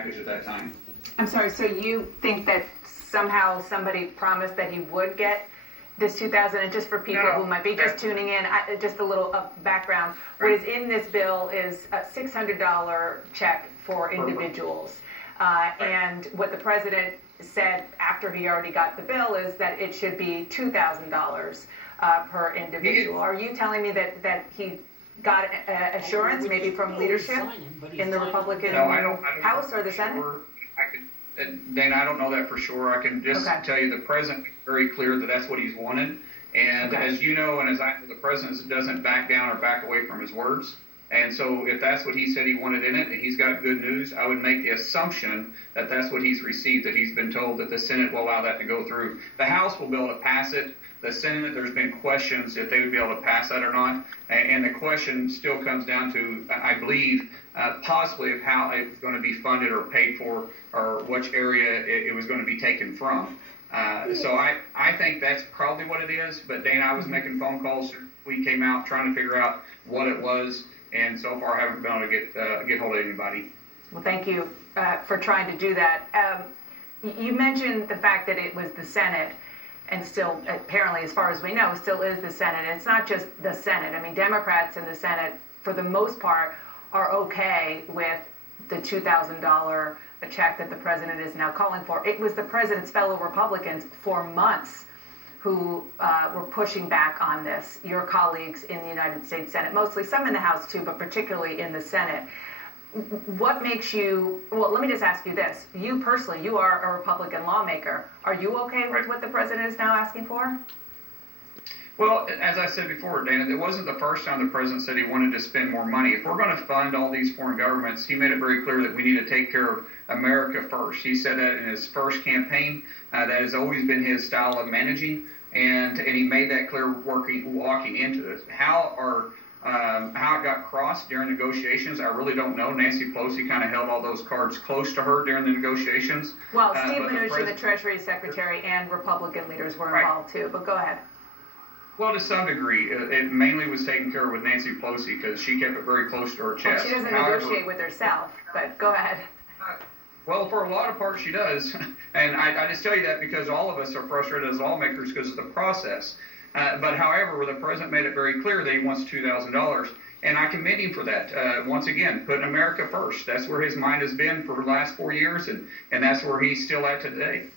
package at that time. I'm sorry, so you think that somehow somebody promised that he would get this 2,000, and just for people who might be just tuning in, just a little background. What is in this bill is a $600 check for individuals. And what the president said after he already got the bill is that it should be $2,000 per individual. Are you telling me that he got assurance maybe from leadership in the Republican House or the Senate? Dana, I don't know that for sure. I can just tell you the president is very clear that that's what he's wanted. And as you know, and as I know, the president doesn't back down or back away from his words. And so if that's what he said he wanted in it, and he's got good news, I would make the assumption that that's what he's received, that he's been told that the Senate will allow that to go through. The House will be able to pass it. The Senate, there's been questions if they would be able to pass that or not. And the question still comes down to, I believe, possibly of how it's going to be funded or paid for, or which area it was going to be taken from. So I think that's probably what it is. But Dana, I was making phone calls. We came out trying to figure out what it was, and so far I haven't been able to get hold of anybody. Well, thank you for trying to do that. You mentioned the fact that it was the Senate, and still, apparently, as far as we know, still is the Senate. And it's not just the Senate. I mean, Democrats in the Senate, for the most part, are okay with the $2,000 check that the president is now calling for. It was the president's fellow Republicans for months who were pushing back on this, your colleagues in the United States Senate, mostly, some in the House too, but particularly in the Senate. What makes you, well, let me just ask you this. You personally, you are a Republican lawmaker. Are you okay with what the president is now asking for? Well, as I said before, Dana, it wasn't the first time the president said he wanted to spend more money. If we're going to fund all these foreign governments, he made it very clear that we need to take care of America first. He said that in his first campaign. That has always been his style of managing, and he made that clear walking into this. How it got crossed during negotiations, I really don't know. Nancy Pelosi kind of held all those cards close to her during the negotiations. Well, Steve Mnuchin, the Treasury Secretary, and Republican leaders were involved too, but go ahead. Well, to some degree, it mainly was taken care of with Nancy Pelosi because she kept it very close to her chest. Well, she doesn't negotiate with herself, but go ahead. Well, for a lot of parts she does, and I just tell you that because all of us are frustrated as lawmakers because of the process. But however, the president made it very clear that he wants $2,000, and I commend him for that. Once again, putting America first. That's where his mind has been for the last 4 years, and that's where he's still at today.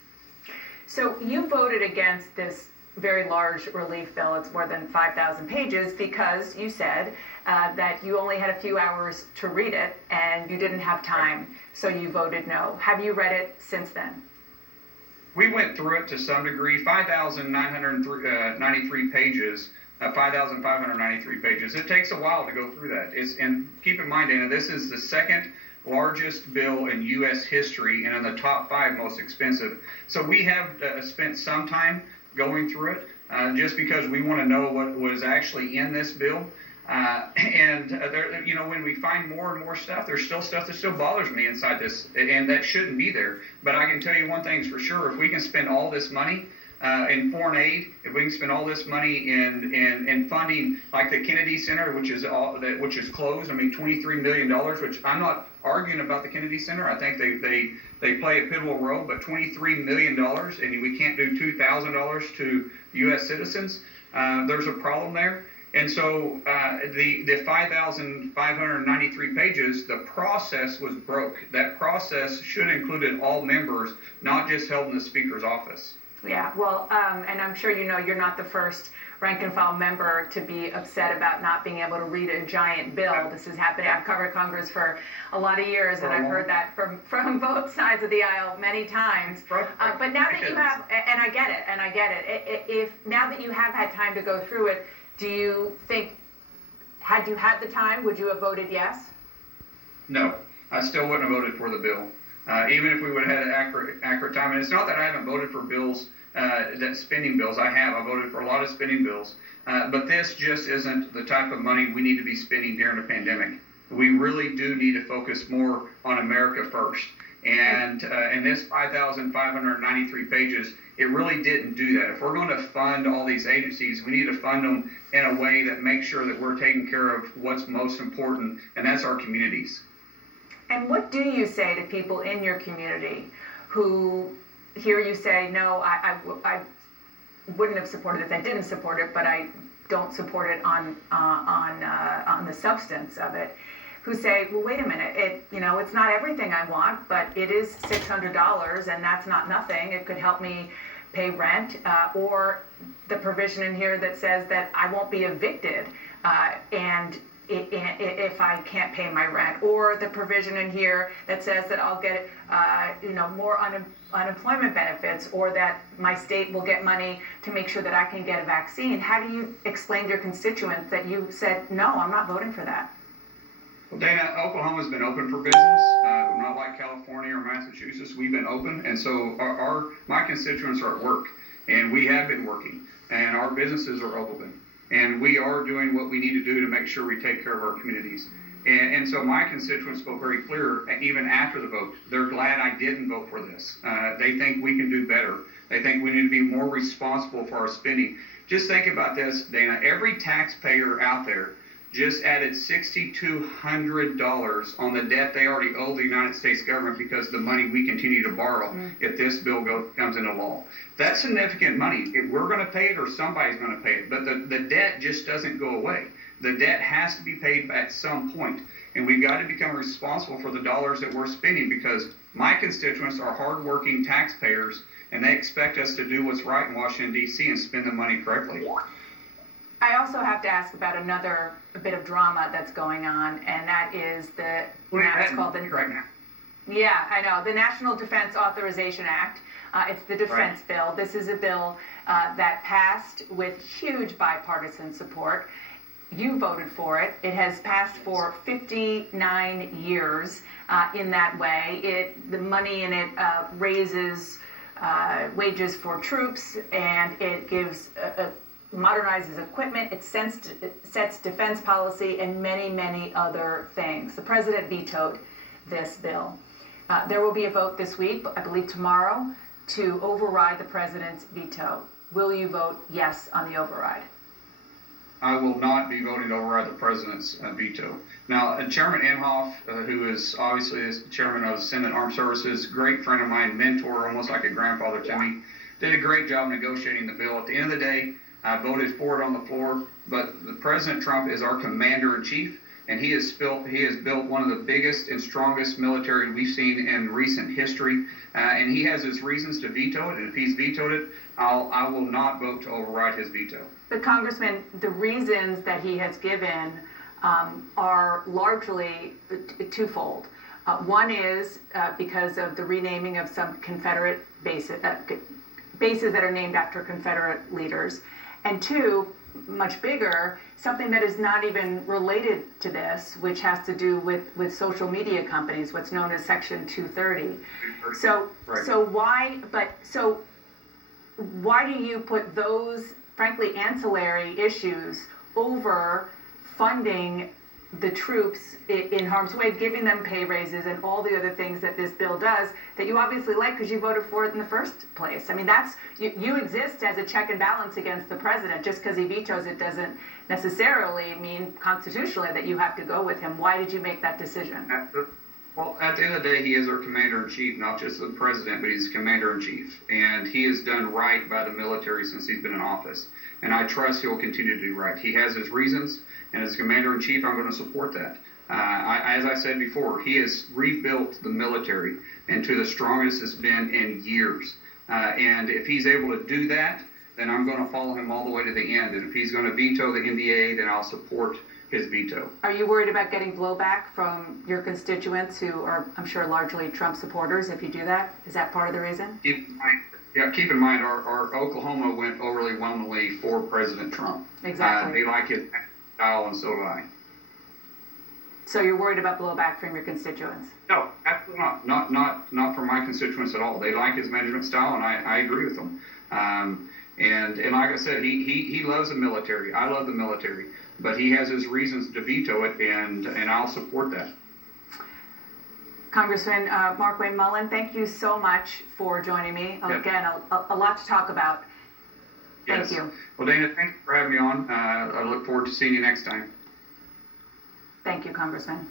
So you voted against this very large relief bill. It's more than 5,000 pages because you said that you only had a few hours to read it and you didn't have time, so you voted no. Have you read it since then? We went through it to some degree. 5,993 pages, 5,593 pages. It takes a while to go through that. And keep in mind, Dana, this is the second largest bill in U.S. history and in the top 5 most expensive. So we have spent some time going through it just because we want to know what was actually in this bill. There, when we find more and more stuff, there's still stuff that still bothers me inside this, and that shouldn't be there. But I can tell you one thing's for sure: if we can spend all this money in foreign aid, if we can spend all this money in funding like the Kennedy Center, which is closed, I mean $23 million, which I'm not arguing about the Kennedy Center. I think they play a pivotal role, but $23 million, and we can't do $2,000 to U.S. citizens. There's a problem there. And so the 5,593 pages, the process was broke. That process should have included all members, not just held in the Speaker's office. Yeah, well, and I'm sure you know you're not the first rank and file member to be upset about not being able to read a giant bill. This is happening. I've covered Congress for a lot of years, and I've heard that from both sides of the aisle many times. But now that you have, and I get it, if now that you have had time to go through it, do you think, had you had the time, would you have voted yes? No, I still wouldn't have voted for the bill. Even if we would have had accurate time. And it's not that I haven't voted for bills, that spending bills. I voted for a lot of spending bills. But this just isn't the type of money we need to be spending during a pandemic. We really do need to focus more on America first. And this 5,593 pages, it really didn't do that. If we're going to fund all these agencies, we need to fund them in a way that makes sure that we're taking care of what's most important, and that's our communities. And what do you say to people in your community who hear you say, no, I wouldn't have supported it, I didn't support it, but I don't support it on the substance of it, who say, well, wait a minute, it's not everything I want, but it is $600 and that's not nothing. It could help me pay rent, or the provision in here that says that I won't be evicted and if I can't pay my rent, or the provision in here that says that I'll get more unemployment benefits, or that my state will get money to make sure that I can get a vaccine. How do you explain to your constituents that you said, no, I'm not voting for that? Well, Dana, Oklahoma's been open for business, not like California or Massachusetts. We've been open, and so my constituents are at work, and we have been working, and our businesses are open, and we are doing what we need to do to make sure we take care of our communities. And so my constituents spoke very clear, even after the vote. They're glad I didn't vote for this. They think we can do better. They think we need to be more responsible for our spending. Just think about this, Dana. Every taxpayer out there just added $6,200 on the debt they already owe the United States government because of the money we continue to borrow if this bill comes into law. That's significant money. If we're going to pay it or somebody's going to pay it, but the debt just doesn't go away. The debt has to be paid at some point, and we've got to become responsible for the dollars that we're spending, because my constituents are hardworking taxpayers, and they expect us to do what's right in Washington, D.C. and spend the money correctly. I also have to ask about another bit of drama that's going on, and that is it's called right now. Yeah, I know, the National Defense Authorization Act. It's the defense bill. This is a bill that passed with huge bipartisan support. You voted for it. It has passed for 59 years in that way. The money in it raises wages for troops, and it gives modernizes equipment, it sets defense policy, and many, many other things. The president vetoed this bill. There will be a vote this week, I believe tomorrow, to override the president's veto. Will you vote yes on the override? I will not be voting to override the president's veto. Now, Chairman Inhofe, who is obviously the chairman of Senate Armed Services, great friend of mine, mentor, almost like a grandfather to me, did a great job negotiating the bill. At the end of the day, I voted for it on the floor, but President Trump is our commander-in-chief, and he has built one of the biggest and strongest military we've seen in recent history, and he has his reasons to veto it, and if he's vetoed it, I will not vote to override his veto. But Congressman, the reasons that he has given are largely twofold. One is because of the renaming of some Confederate bases that are named after Confederate leaders. And two, much bigger, something that is not even related to this, which has to do with social media companies, what's known as Section 230. So why do you put those, frankly, ancillary issues over funding the troops in harm's way, giving them pay raises and all the other things that this bill does that you obviously like because you voted for it in the first place? I mean, you exist as a check and balance against the president. Just because he vetoes it doesn't necessarily mean constitutionally that you have to go with him. Why did you make that decision? Well, at the end of the day, he is our commander-in-chief, not just the president, but he's commander-in-chief. And he has done right by the military since he's been in office. And I trust he will continue to do right. He has his reasons, and as commander-in-chief, I'm going to support that. As I said before, he has rebuilt the military into the strongest it's been in years. And if he's able to do that, then I'm going to follow him all the way to the end. And if he's going to veto the NDA, then I'll support his veto. Are you worried about getting blowback from your constituents who are, I'm sure, largely Trump supporters if you do that? Is that part of the reason? Keep in mind, our Oklahoma went overwhelmingly for President Trump. Exactly. They like his style, and so do I. So you're worried about blowback from your constituents? No, absolutely not. Not from my constituents at all. They like his management style, and I agree with them. And like I said, he loves the military. I love the military, but he has his reasons to veto it, and I'll support that. Congressman Markwayne Mullin, thank you so much for joining me. Yep. Again, a lot to talk about. Thank you. Well, Dana, thank you for having me on. I look forward to seeing you next time. Thank you, Congressman.